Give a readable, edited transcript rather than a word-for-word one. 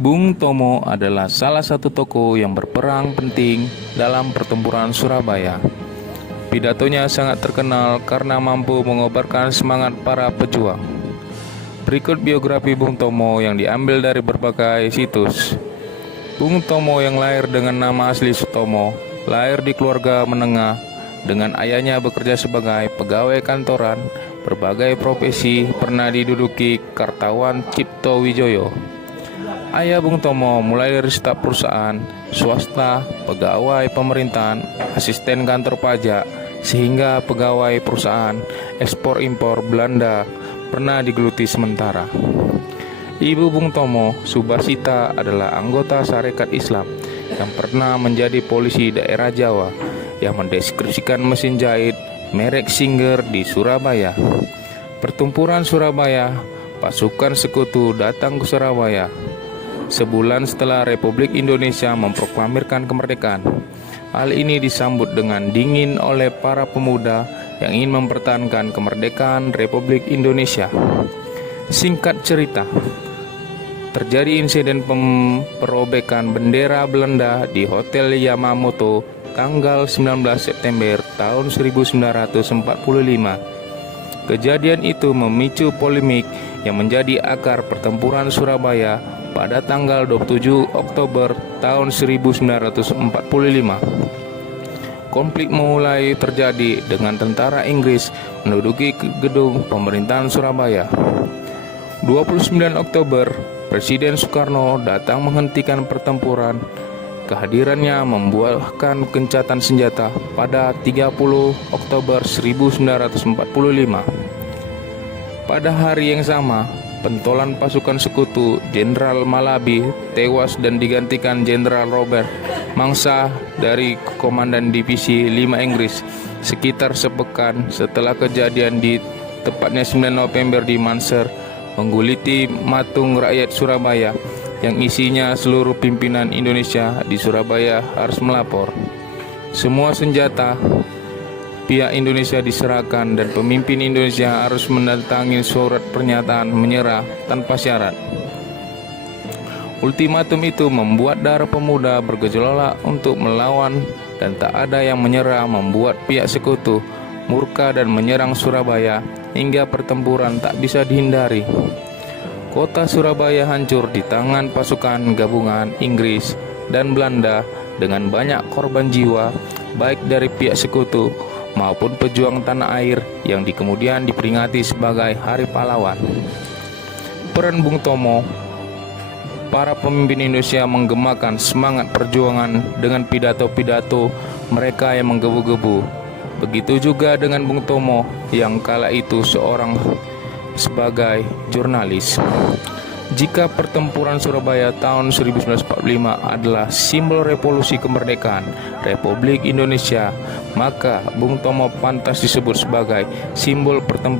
Bung Tomo adalah salah satu tokoh yang berperan penting dalam pertempuran Surabaya. Pidatonya sangat terkenal karena mampu mengobarkan semangat para pejuang. Berikut biografi Bung Tomo yang diambil dari berbagai situs. Bung Tomo yang lahir dengan nama asli Sutomo, lahir di keluarga menengah, dengan ayahnya bekerja sebagai pegawai kantoran, berbagai profesi pernah diduduki Kartawan Cipto Wijoyo. Ayah Bung Tomo mulai dari staf perusahaan, swasta, pegawai pemerintahan, asisten kantor pajak, sehingga pegawai perusahaan ekspor-impor Belanda pernah digeluti sementara. Ibu Bung Tomo, Subasita, adalah anggota Sarekat Islam yang pernah menjadi polisi daerah Jawa yang mendeskripsikan mesin jahit merek Singer di Surabaya. Pertempuran Surabaya, pasukan sekutu datang ke Surabaya sebulan setelah Republik Indonesia memproklamirkan kemerdekaan. Hal ini disambut dengan dingin oleh para pemuda yang ingin mempertahankan kemerdekaan Republik Indonesia. Singkat cerita, terjadi insiden perobekan bendera Belanda di Hotel Yamamoto tanggal 19 September tahun 1945. Kejadian itu memicu polemik yang menjadi akar pertempuran Surabaya pada tanggal 27 Oktober tahun 1945. Konflik mulai terjadi dengan tentara Inggris menduduki gedung pemerintahan Surabaya. 29 Oktober, Presiden Soekarno datang menghentikan pertempuran. Kehadirannya membuahkan gencatan senjata pada 30 Oktober 1945. Pada hari yang sama, pentolan pasukan sekutu Jenderal Malabi tewas dan digantikan Jenderal Robert Mangsa dari Komandan Divisi 5 Inggris sekitar sepekan setelah kejadian di tepatnya 9 November di Mansur mengguliti matung rakyat Surabaya yang isinya seluruh pimpinan Indonesia di Surabaya harus melapor. Semua senjata pihak Indonesia diserahkan dan pemimpin Indonesia harus mendatangi surat pernyataan menyerah tanpa syarat. Ultimatum itu membuat darah pemuda bergejolak untuk melawan dan tak ada yang menyerah, membuat pihak sekutu murka dan menyerang Surabaya hingga pertempuran tak bisa dihindari. Kota Surabaya hancur di tangan pasukan gabungan Inggris dan Belanda dengan banyak korban jiwa baik dari pihak sekutu maupun pejuang tanah air yang kemudian diperingati sebagai Hari Pahlawan. Peran Bung Tomo, para pemimpin Indonesia menggemakan semangat perjuangan dengan pidato-pidato mereka yang menggebu-gebu. Begitu juga dengan Bung Tomo yang kala itu seorang sebagai jurnalis. Jika pertempuran Surabaya tahun 1945 adalah simbol revolusi kemerdekaan Republik Indonesia, maka Bung Tomo pantas disebut sebagai simbol pertempuran